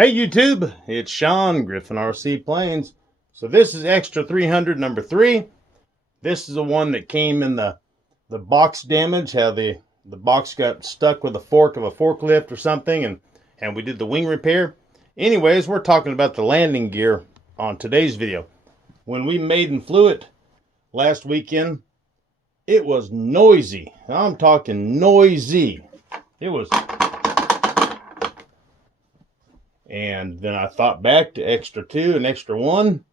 Hey YouTube, it's Sean, Griffin RC Planes. So this is Extra 300 number 3. This is the one that came in the box damage, how the box got stuck with a fork of a forklift or something, and we did the wing repair. Anyways, we're talking about the landing gear on today's video. When we made and flew it last weekend, it was noisy. I'm talking noisy. It was... And then I thought back to Extra 2 and Extra 1.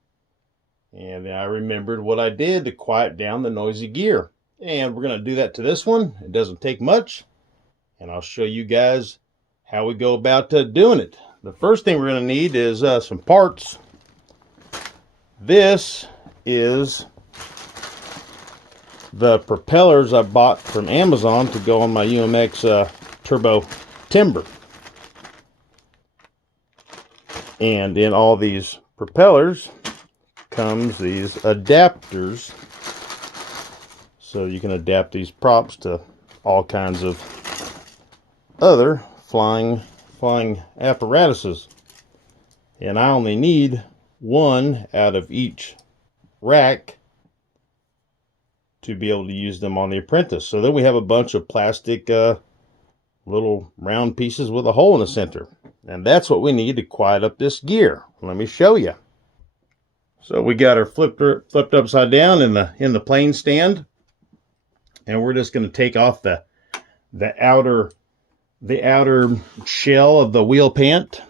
And then I remembered what I did to quiet down the noisy gear. And we're going to do that to this one. It doesn't take much. And I'll show you guys how we go about doing it. The first thing we're going to need is some parts. This is the propellers I bought from Amazon to go on my UMX turbo timber. And in all these propellers comes these adapters, so you can adapt these props to all kinds of other flying apparatuses. And I only need one out of each rack to be able to use them on the Apprentice. So then we have a bunch of plastic little round pieces with a hole in the center. And that's what we need to quiet up this gear. Let me show you. So we got her flipped upside down in the plane stand, and we're just going to take off the outer shell of the wheel pant.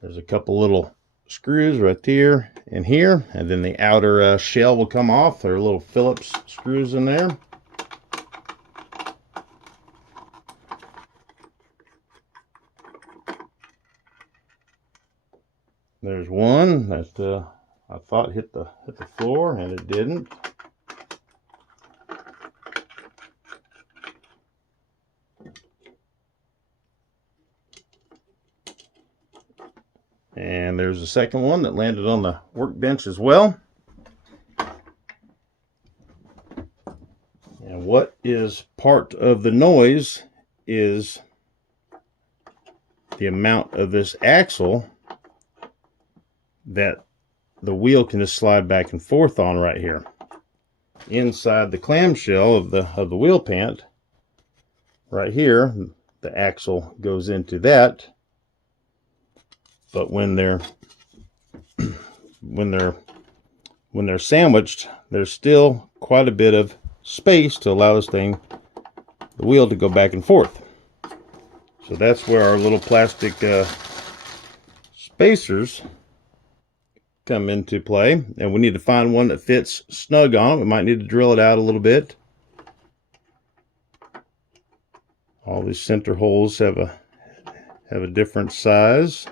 There's a couple little screws right there and here, and then the outer shell will come off. There are little Phillips screws in there. There's one that I thought hit the floor, and it didn't. And there's a second one that landed on the workbench as well. And what is part of the noise is the amount of this axle that the wheel can just slide back and forth on right here. Inside the clamshell of the wheel pant, right here, the axle goes into that. But when they're sandwiched, there's still quite a bit of space to allow this thing, the wheel, to go back and forth. So that's where our little plastic spacers come into play, and we need to find one that fits snug on it. We might need to drill it out a little bit. All these center holes have a different size.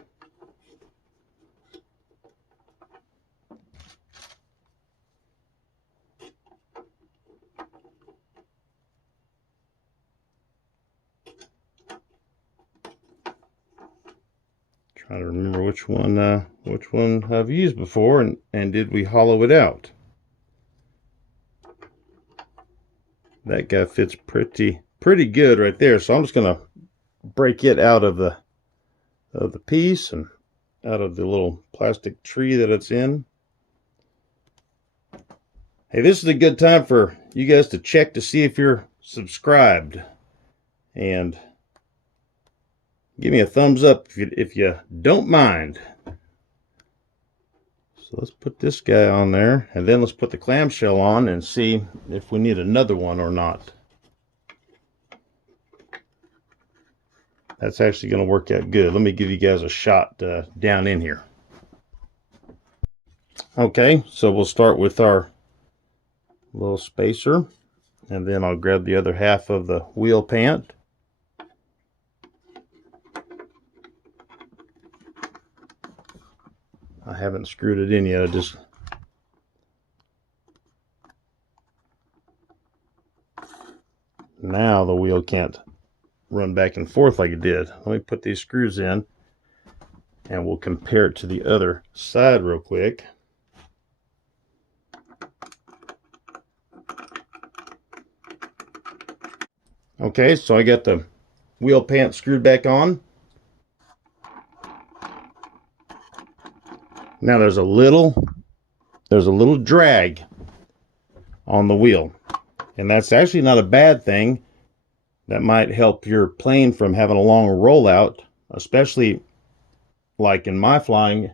Trying to remember which one I've used before, and did we hollow it out? That guy fits pretty good right there. So I'm just gonna break it out of the piece and out of the little plastic tree that it's in. Hey, this is a good time for you guys to check to see if you're subscribed, and give me a thumbs up if you don't mind. So let's put this guy on there, and then let's put the clamshell on and see if we need another one or not. That's actually going to work out good. Let me give you guys a shot down in here. Okay, so we'll start with our little spacer, and then I'll grab the other half of the wheel pant. I haven't screwed it in yet. Now the wheel can't run back and forth like it did. Let me put these screws in, and we'll compare it to the other side real quick. Okay, so I got the wheel pant screwed back on. Now there's a little drag on the wheel, and that's actually not a bad thing. That might help your plane from having a long rollout, especially like in my flying.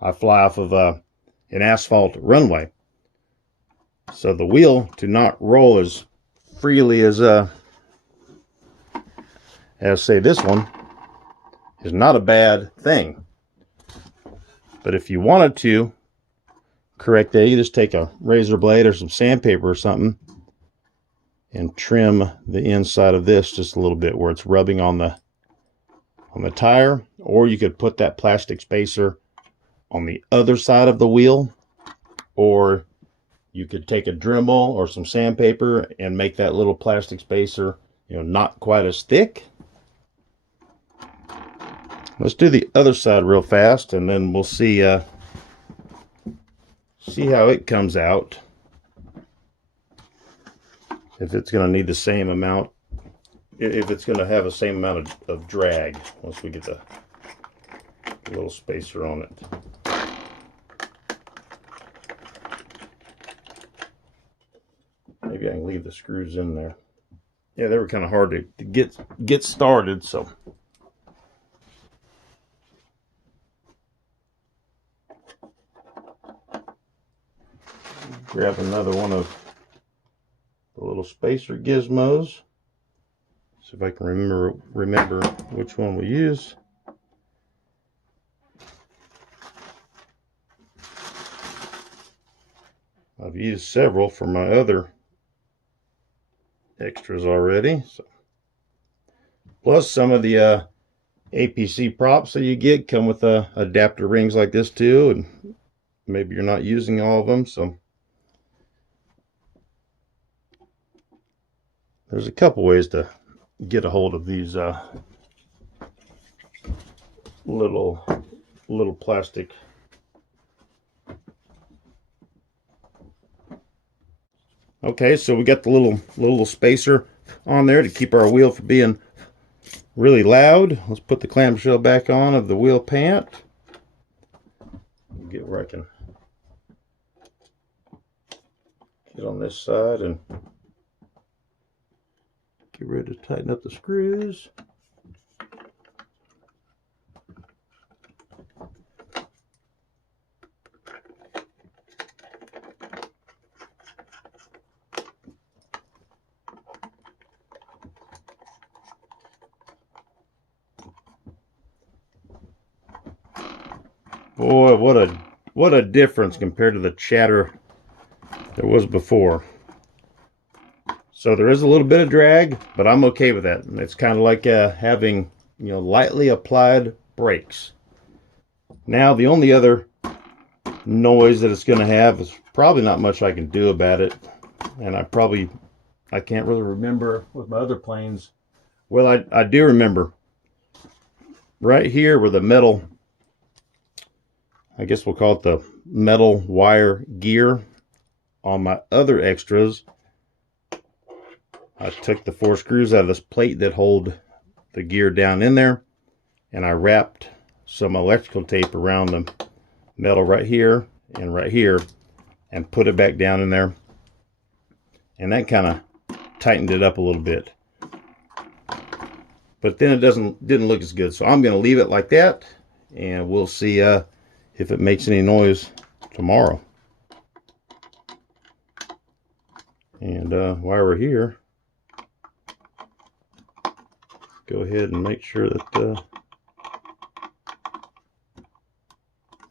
I fly off of an asphalt runway, so the wheel to not roll as freely as say this one is not a bad thing. But if you wanted to correct that, you just take a razor blade or some sandpaper or something and trim the inside of this just a little bit where it's rubbing on the tire. Or you could put that plastic spacer on the other side of the wheel, or you could take a Dremel or some sandpaper and make that little plastic spacer, not quite as thick. Let's do the other side real fast, and then we'll see how it comes out. If it's going to need the same amount, if it's going to have the same amount of drag once we get the little spacer on it. Maybe I can leave the screws in there. Yeah, they were kind of hard to get started, so. Grab another one of the little spacer gizmos. See if I can remember which one we use. I've used several for my other extras already. So. Plus some of the APC props that you get come with adapter rings like this too, and maybe you're not using all of them, so there's a couple ways to get a hold of these little plastic Okay, so we got the little spacer on there to keep our wheel from being really loud. Let's put the clamshell back on of the wheel pant. Get where I can get on this side and get ready to tighten up the screws. Boy, what a difference compared to the chatter there was before. So there is a little bit of drag, but I'm okay with that. It's kind of like having, lightly applied brakes. Now the only other noise that it's going to have is probably not much I can do about it, and I can't really remember with my other planes. Well, I do remember right here where the metal, I guess we'll call it the metal wire gear on my other extras. I took the 4 screws out of this plate that hold the gear down in there, and I wrapped some electrical tape around the metal right here and put it back down in there, and that kind of tightened it up a little bit. But then it didn't look as good, so I'm going to leave it like that, and we'll see if it makes any noise tomorrow. And while we're here, go ahead and make sure that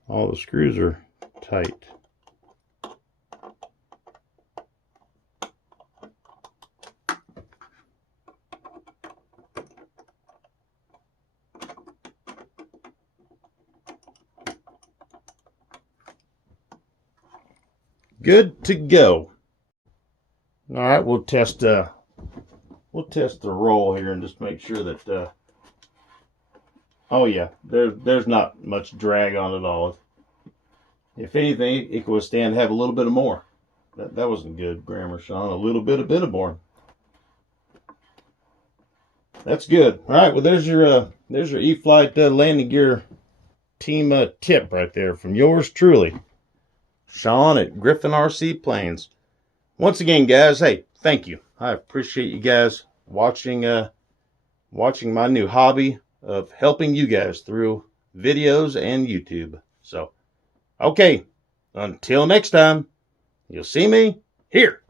all the screws are tight. Good to go. All right, we'll test the roll here and just make sure that oh yeah, there's not much drag on it all. If anything, it could withstand have a little bit of more. That wasn't good grammar, Sean. A little bit of more. That's good. All right, well there's your E-Flite landing gear team tip right there from yours truly, Sean at Griffin RC Planes. Once again, guys, hey, thank you. I appreciate you guys watching my new hobby of helping you guys through videos and YouTube. So, okay, until next time, you'll see me here.